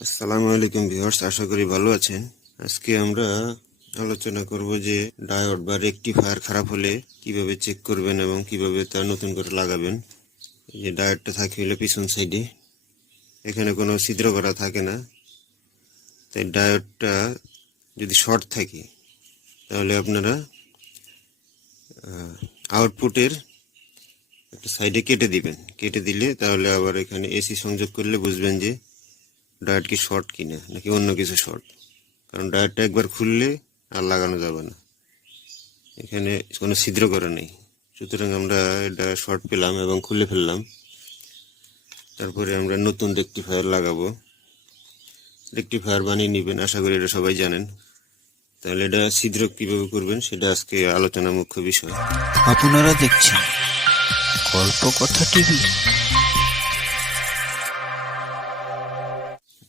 আসসালামু আলাইকুম ভিউয়ার্স, আশা করি ভালো আছেন। আজকে আমরা আলোচনা করব যে ডায়োড বা রেকটিফায়ার খারাপ হলে কিভাবে চেক করবেন এবং কিভাবে তা নতুন করে লাগাবেন। এই যে ডায়োডটা থাকে হলো পিছন সাইডে, এখানে কোনো ছিদ্র করা থাকে না। তাই ডায়োডটা যদি শর্ট থাকে তাহলে আপনারা আউটপুটের একটা সাইডে কেটে দিবেন। কেটে দিলে তাহলে আবার এখানে এসি সংযোগ করলে বুঝবেন যে ডায়োড কি শর্ট কিনা নাকি অন্য কিছু শর্ট। কারণ ডায়োডটা একবার খুললে আর লাগানো যাবে না, এখানে কোনো ছিদ্র করা নেই। সুতরাং আমরা এটা শর্ট পেলাম এবং খুলে ফেললাম। তারপরে আমরা নতুন রেকটিফায়ার লাগাবো। রেকটিফায়ার বানিয়ে নেবেন, আশা করি এটা সবাই জানেন। তাহলে এটা ছিদ্র কিভাবে করবেন সেটা আজকে আলোচনার মুখ্য বিষয়। আপনারা দেখছেন গল্প কথা টিভি।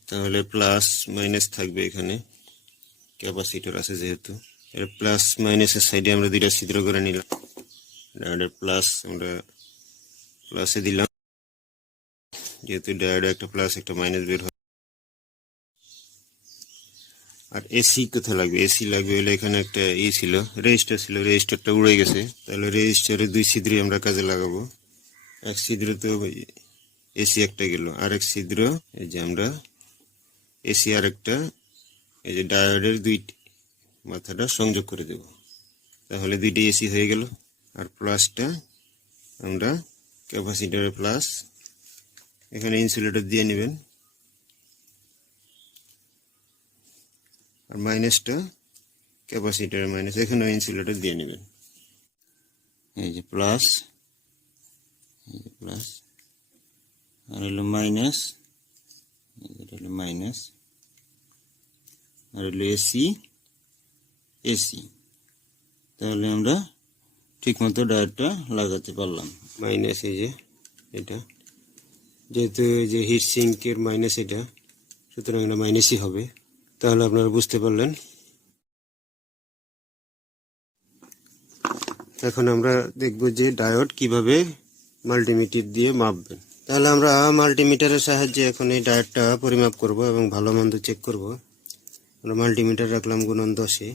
তাহলে প্লাস মাইনাস থাকবে, এখানে ক্যাপাসিটর আছে যেহেতু। এর প্লাস মাইনাসের সাইডে আমরা দুইটা ছিদ্র করে নিলাম। ডায়োডের প্লাস আমরা প্লাসে দিলাম, যেহেতু ডায়োডে একটা প্লাস একটা মাইনাস বের হয়। আর এসি কোথায় লাগবে? এসি লাগবে হলে এখানে একটা ছিল, রেজিস্টার ছিল, রেজিস্টারটা উড়ে গেছে। তাহলে রেজিস্টারের দুই ছিদ্রই আমরা কাজে লাগাবো। এক ছিদ্র তো এসি একটা গেল, আরেক ছিদ্র এই যে আমরা এসি আরেকটা এই যে ডায়োডের দুই মাথাটা সংযোগ করে দেব। তাহলে দুইটি এসি হয়ে গেল। আর প্লাসটা আমরা ক্যাপাসিটরের প্লাস, এখানে ইনসুলেটর দিয়ে নেবেন। আর মাইনাসটা ক্যাপাসিটরের মাইনাস, এখানে ইনসুলেটর দিয়ে নেবেন। এই যে প্লাস, এই যে প্লাস, আর হলো মাইনাস, এটা হলো মাইনাস, আর হলো এসি এসি। তাহলে আমরা ঠিকমতো ডায়োডটা লাগাতে পারলাম। মাইনাস এই যে এটা, যেহেতু এই যে হিট সিঙ্কের মাইনাস এটা, সুতরাং এটা মাইনাসই হবে। তাহলে আপনারা বুঝতে পারলেন। এখন আমরা দেখব যে ডায়োড কিভাবে মাল্টিমিটার দিয়ে মাপবেন। তাহলে আমরা মাল্টিমিটারের সাহায্যে এখন এই ডায়োডটা পরিমাপ করব এবং ভালো মন্দ চেক করব। আমরা মাল্টিমিটার রাখলাম গুণন 10-এ।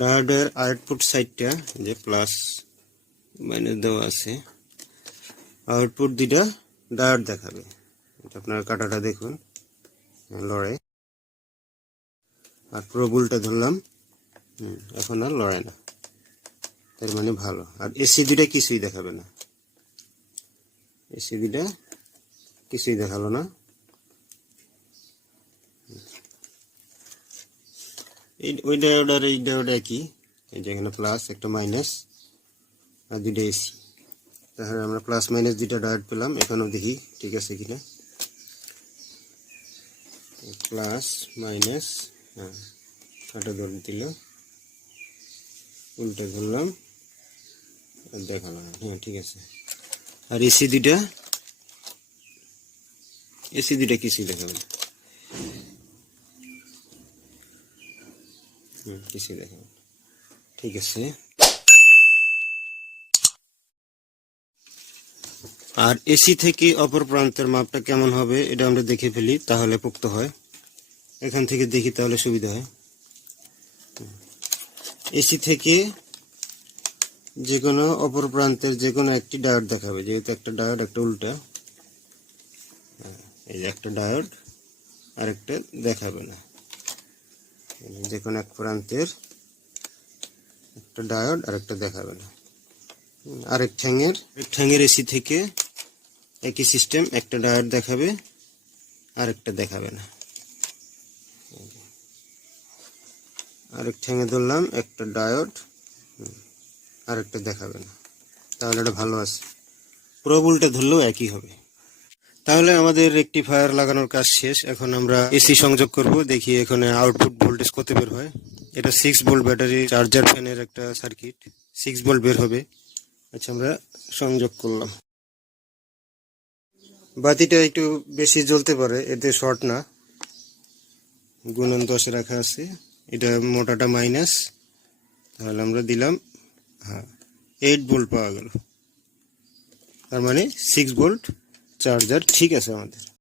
ডায়োডের আউটপুট সাইডটা যে প্লাস মাইনাস দেওয়া আছে, আউটপুট দুইটা ডায়োড দেখাবে। আপনার কাটাটা দেখুন, লড়ে। আর প্রবুলটা ধরলাম, এখন আর লড়ে না, তার মানে ভালো। আর এসি দুইটা কিছুই দেখাবে না, এসি দুইটা কিছুই দেখালো না। ওই ডায়োড আর এই ডায়োড একই, এই যে এখানে প্লাস একটা মাইনাস আর দুইটা এসি। তাহলে আমরা প্লাস মাইনাস দুইটা ডায়োড পেলাম। এখানেও দেখি ঠিক আছে কিনা। প্লাস মাইনাস, হ্যাঁ কাটা ধরে দিল, উল্টে ধরলাম আর দেখালাম, হ্যাঁ ঠিক আছে। আর এসি দুইটা কিছুই দেখাবে না, কিছুই দেখাবে না, ঠিক আছে। আর এসি থেকে অপর প্রান্তের মাপটা কেমন হবে এটা আমরা দেখে ফেলি, তাহলে পোক্ত হয়। এখান থেকে দেখি তাহলে সুবিধা হয়। এসি থেকে যে কোনো অপর প্রান্তের যে কোনো একটি ডায়োড দেখাবে, যেহেতু একটা ডায়োড একটা উল্টা। এই যে একটা ডায়োড আর একটা দেখাবে না, যে কোনো এক প্রান্তের একটা ডায়োড আর একটা দেখাবে না। আরেক ঠ্যাঙের এসি থেকে একই সিস্টেম, একটা ডায়োড দেখাবে আরেকটা দেখাবে না। আরেক ঠ্যাঙে ধরলাম একটা ডায়োড, আরেকটা দেখাবে না, তাহলে এটা ভালো আছে। প্রব উল্টে ধরলেও একই হবে। তাহলে আমাদের রেকটিফায়ার লাগানোর কাজ শেষ। এখন আমরা এসি সংযোগ করব, দেখি এখানে আউটপুট ভোল্টেজ কত বের হয়। এটা 6 ভোল্ট ব্যাটারি চার্জার ফ্যানের একটা সার্কিট, 6 ভোল্ট বের হবে। আচ্ছা, আমরা সংযোগ করলাম। বাতিটা একটু বেশি জ্বলতে পারে, এতে শর্ট না, গুণন 10-এ রাখা আছে। এটা মোটাটা মাইনাস, তাহলে আমরা দিলাম, হ্যাঁ 8 ভোল্ট পাওয়া গেল। তার মানে 6 ভোল্ট চার্জার ঠিক আছে আমাদের।